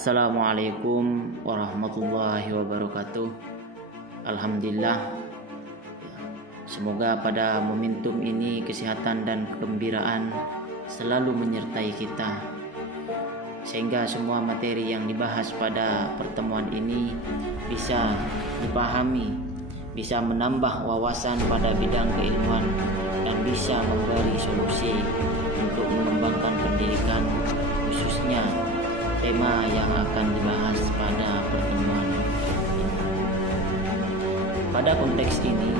Assalamualaikum warahmatullahi wabarakatuh. Alhamdulillah. Semoga pada momentum ini kesehatan dan kegembiraan selalu menyertai kita, sehingga semua materi yang dibahas pada pertemuan ini bisa dipahami, bisa menambah wawasan pada bidang keilmuan, dan bisa memberi solusi untuk mengembangkan pendidikan, khususnya tema yang akan dibahas pada pertemuan ini. Pada konteks ini,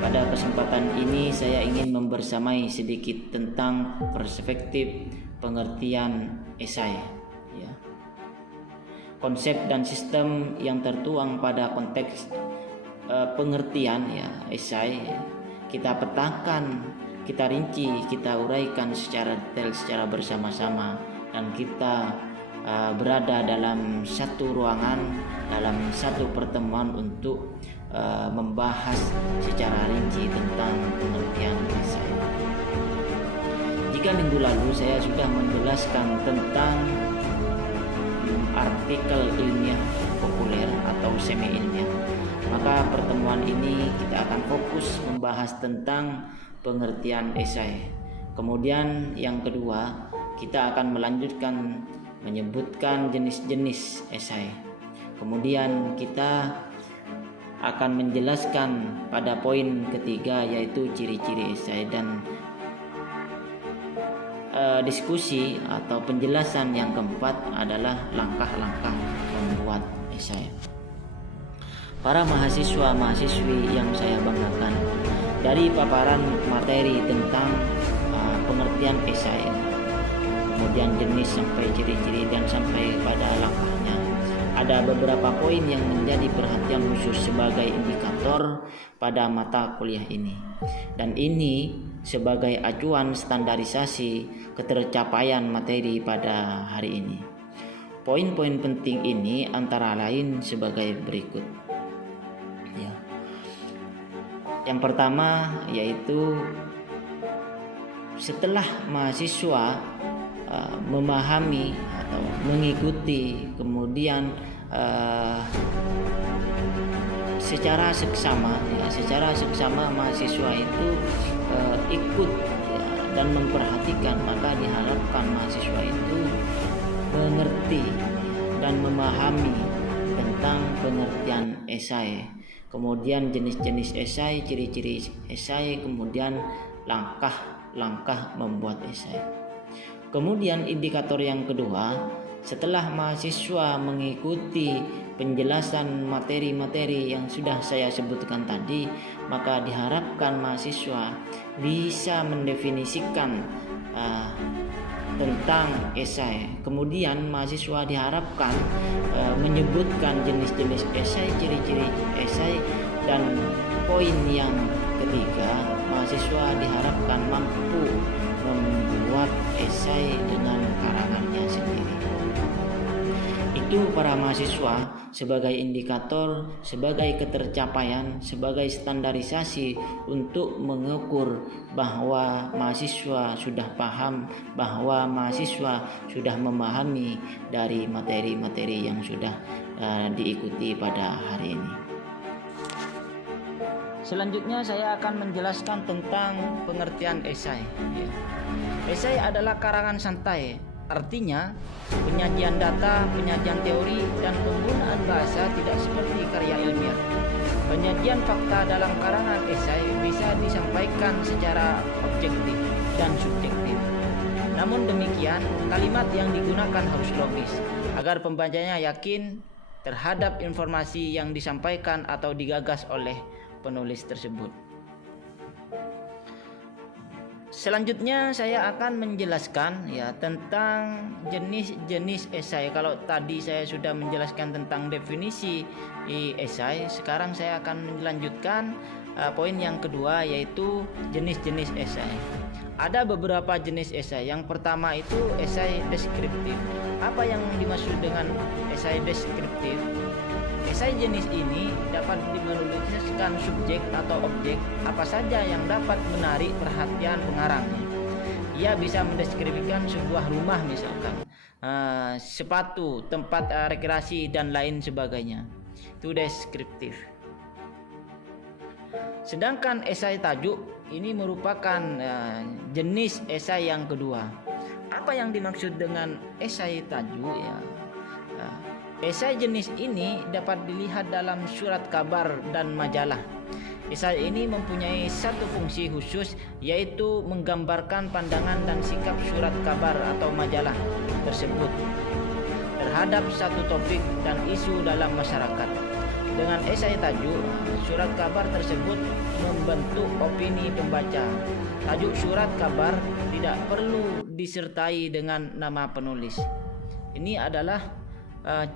pada kesempatan ini saya ingin membersamai sedikit tentang perspektif pengertian esai. Konsep dan sistem yang tertuang pada konteks pengertian esai kita petakan, kita rinci, kita uraikan secara detail, secara bersama-sama, dan kita berada dalam satu ruangan, dalam satu pertemuan untuk membahas secara rinci tentang pengertian esai. Jika minggu lalu saya sudah menjelaskan tentang artikel ilmiah populer atau semi ilmiah, maka pertemuan ini kita akan fokus membahas tentang pengertian esai. Kemudian yang kedua, kita akan melanjutkan menyebutkan jenis-jenis esai. Kemudian kita akan menjelaskan pada poin ketiga, yaitu ciri-ciri esai, dan diskusi atau penjelasan yang keempat adalah langkah-langkah membuat esai. Para mahasiswa-mahasiswi yang saya banggakan, dari paparan materi tentang pengertian esai, kemudian jenis sampai ciri-ciri dan sampai pada langkahnya, ada beberapa poin yang menjadi perhatian khusus sebagai indikator pada mata kuliah ini, dan ini sebagai acuan standarisasi ketercapaian materi pada hari ini. Poin-poin penting ini antara lain sebagai berikut. Yang pertama yaitu setelah mahasiswa memahami atau mengikuti, kemudian secara seksama mahasiswa itu ikut dan memperhatikan, maka diharapkan mahasiswa itu mengerti dan memahami tentang pengertian esai, kemudian jenis-jenis esai, ciri-ciri esai, kemudian langkah-langkah membuat esai. Kemudian indikator yang kedua, setelah mahasiswa mengikuti penjelasan materi-materi yang sudah saya sebutkan tadi, maka diharapkan mahasiswa bisa mendefinisikan tentang esai. Kemudian mahasiswa diharapkan menyebutkan jenis-jenis esai, ciri-ciri esai, dan poin yang ketiga, mahasiswa diharapkan mampu membuat esai dengan karangannya sendiri. Itu para mahasiswa sebagai indikator, sebagai ketercapaian, sebagai standarisasi untuk mengukur bahwa mahasiswa sudah paham, bahwa mahasiswa sudah memahami dari materi-materi yang sudah diikuti pada hari ini. Selanjutnya saya akan menjelaskan tentang pengertian esai. Esai adalah karangan santai, artinya penyajian data, penyajian teori, dan penggunaan bahasa tidak seperti karya ilmiah. Penyajian fakta dalam karangan esai bisa disampaikan secara objektif dan subjektif. Namun demikian, kalimat yang digunakan harus logis agar pembacanya yakin terhadap informasi yang disampaikan atau digagas oleh penulis tersebut. Selanjutnya saya akan menjelaskan tentang jenis-jenis esai. Kalau tadi saya sudah menjelaskan tentang definisi esai, sekarang saya akan melanjutkan poin yang kedua, yaitu jenis-jenis esai. Ada beberapa jenis esai. Yang pertama itu esai deskriptif. Apa yang dimaksud dengan esai deskriptif? Esai jenis ini dapat menuliskan subjek atau objek apa saja yang dapat menarik perhatian pengarangnya. Ia bisa mendeskripsikan sebuah rumah misalkan. sepatu, tempat rekreasi dan lain sebagainya. Itu deskriptif. Sedangkan esai tajuk ini merupakan jenis esai yang kedua. Apa yang dimaksud dengan esai tajuk ya? Esai jenis ini dapat dilihat dalam surat kabar dan majalah. Esai ini mempunyai satu fungsi khusus, yaitu menggambarkan pandangan dan sikap surat kabar atau majalah tersebut terhadap satu topik dan isu dalam masyarakat. Dengan esai tajuk, surat kabar tersebut membentuk opini pembaca. Tajuk surat kabar tidak perlu disertai dengan nama penulis. Ini adalah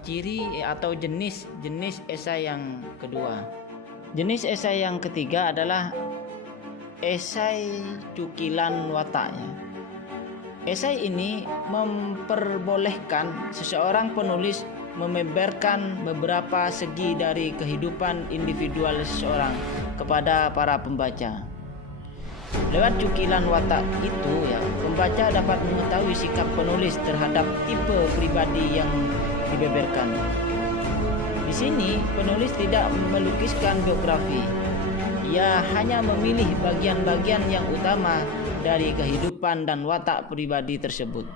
ciri atau jenis esai yang kedua. Jenis esai yang ketiga adalah esai cukilan wataknya. Esai ini memperbolehkan seseorang penulis membeberkan beberapa segi dari kehidupan individual seseorang kepada para pembaca. Lewat cukilan watak itu ya, pembaca dapat mengetahui sikap penulis terhadap tipe pribadi yang dibeberkan. Di sini penulis tidak melukiskan biografi. Ia hanya memilih bagian-bagian yang utama dari kehidupan dan watak pribadi tersebut.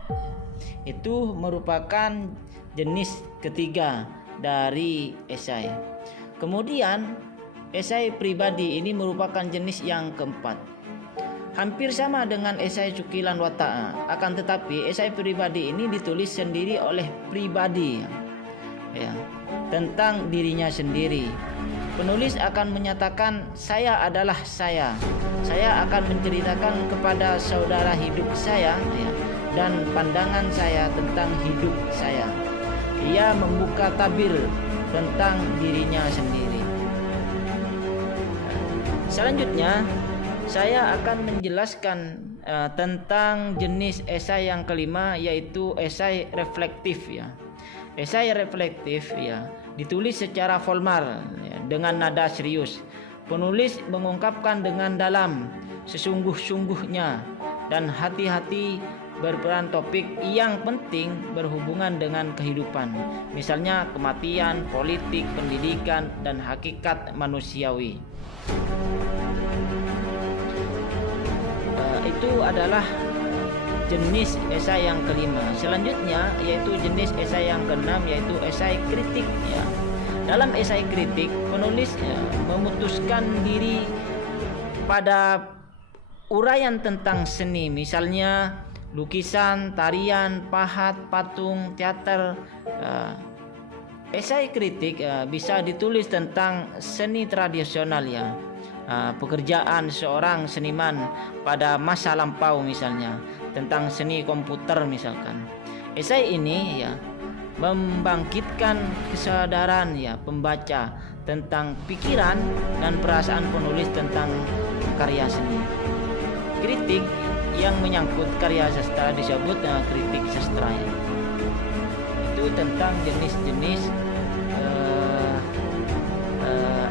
Itu merupakan jenis ketiga dari esai. Kemudian esai pribadi ini merupakan jenis yang keempat. Hampir sama dengan esai cukilan watak, akan tetapi esai pribadi ini ditulis sendiri oleh pribadi ya, tentang dirinya sendiri. Penulis akan menyatakan, saya adalah saya akan menceritakan kepada saudara hidup saya ya, dan pandangan saya tentang hidup saya. Ia membuka tabir tentang dirinya sendiri. Selanjutnya saya akan menjelaskan tentang jenis esai yang kelima, yaitu esai reflektif ya. Esai reflektif ya ditulis secara formal ya, dengan nada serius. Penulis mengungkapkan dengan dalam, sesungguh-sungguhnya dan hati-hati berperan topik yang penting berhubungan dengan kehidupan, misalnya kematian, politik, pendidikan, dan hakikat manusiawi. Itu adalah jenis esai yang kelima. Selanjutnya yaitu jenis esai yang keenam, yaitu esai kritik ya. Dalam esai kritik, penulis memutuskan diri pada uraian tentang seni, misalnya lukisan, tarian, pahat, patung, teater. Esai kritik bisa ditulis tentang seni tradisional ya. Pekerjaan seorang seniman pada masa lampau, misalnya tentang seni komputer misalkan. Esai ini ya membangkitkan kesadaran ya pembaca tentang pikiran dan perasaan penulis tentang karya seni. Kritik yang menyangkut karya sastra disebut kritik sastra ya. Itu tentang jenis-jenis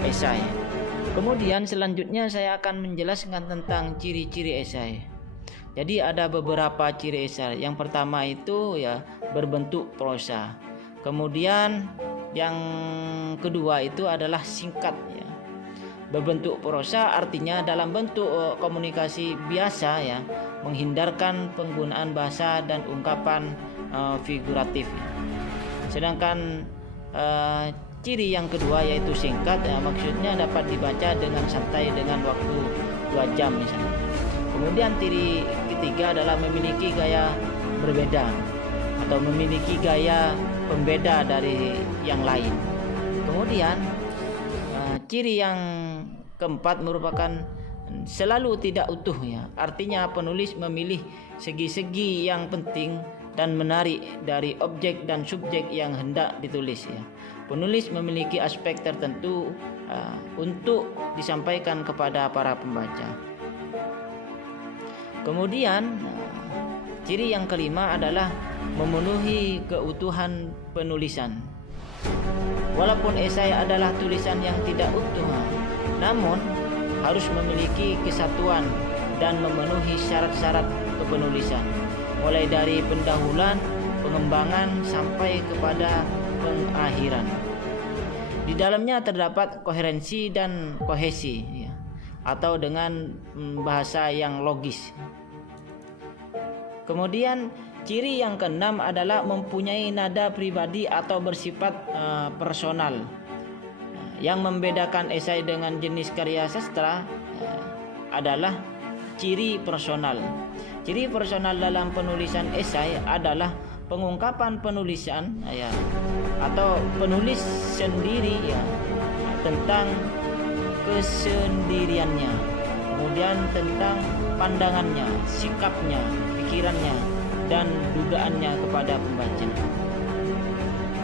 esai. Kemudian selanjutnya saya akan menjelaskan tentang ciri-ciri esai. Jadi ada beberapa ciri esai. Yang pertama itu ya berbentuk prosa. Kemudian yang kedua itu adalah singkat ya. Berbentuk prosa artinya dalam bentuk komunikasi biasa ya, menghindarkan penggunaan bahasa dan ungkapan figuratif ya. Sedangkan ciri yang kedua yaitu singkat ya, maksudnya dapat dibaca dengan santai dengan waktu 2 jam misalnya. Kemudian ciri ketiga adalah memiliki gaya berbeda atau memiliki gaya pembeda dari yang lain. Kemudian ciri yang keempat merupakan selalu tidak utuh ya. Artinya penulis memilih segi-segi yang penting dan menarik dari objek dan subjek yang hendak ditulis ya. Penulis memiliki aspek tertentu untuk disampaikan kepada para pembaca. Kemudian ciri yang kelima adalah memenuhi keutuhan penulisan. Walaupun esai adalah tulisan yang tidak utuh, namun harus memiliki kesatuan dan memenuhi syarat-syarat kepenulisan, mulai dari pendahuluan, pengembangan sampai kepada pengakhiran. Di dalamnya terdapat koherensi dan kohesi, ya, atau dengan bahasa yang logis. Kemudian ciri yang keenam adalah mempunyai nada pribadi atau bersifat personal. Yang membedakan esai dengan jenis karya sastra adalah ciri personal. Ciri personal dalam penulisan esai adalah pengungkapan penulisan, ya, atau penulis sendiri, ya, tentang kesendiriannya, kemudian tentang pandangannya, sikapnya, pikirannya, dan dugaannya kepada pembaca.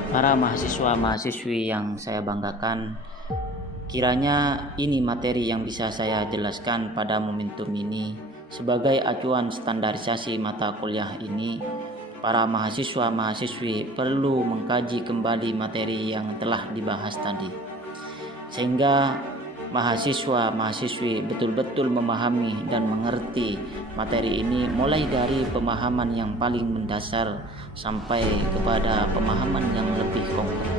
Para mahasiswa-mahasiswi yang saya banggakan, kiranya ini materi yang bisa saya jelaskan pada momentum ini. Sebagai acuan standarisasi mata kuliah ini, para mahasiswa-mahasiswi perlu mengkaji kembali materi yang telah dibahas tadi, sehingga mahasiswa-mahasiswi betul-betul memahami dan mengerti materi ini, mulai dari pemahaman yang paling mendasar sampai kepada pemahaman yang lebih konkret.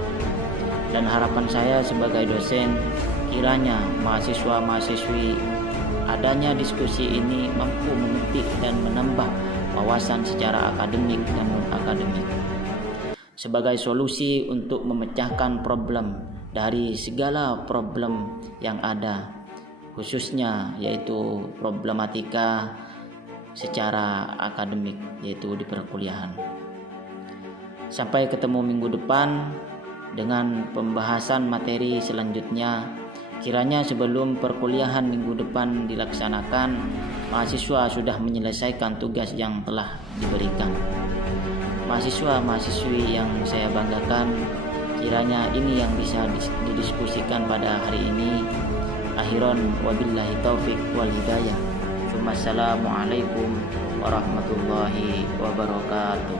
Dan harapan saya sebagai dosen, kiranya mahasiswa-mahasiswi adanya diskusi ini mampu memetik dan menambah wawasan secara akademik dan non-akademik sebagai solusi untuk memecahkan problem dari segala problem yang ada, khususnya yaitu problematika secara akademik, yaitu di perkuliahan. Sampai ketemu minggu depan dengan pembahasan materi selanjutnya. Kiranya sebelum perkuliahan minggu depan dilaksanakan, mahasiswa sudah menyelesaikan tugas yang telah diberikan. Mahasiswa-mahasiswi yang saya banggakan, kiranya ini yang bisa didiskusikan pada hari ini. Akhiran wabillahi taufik wal hidayah. Wassalamualaikum warahmatullahi wabarakatuh.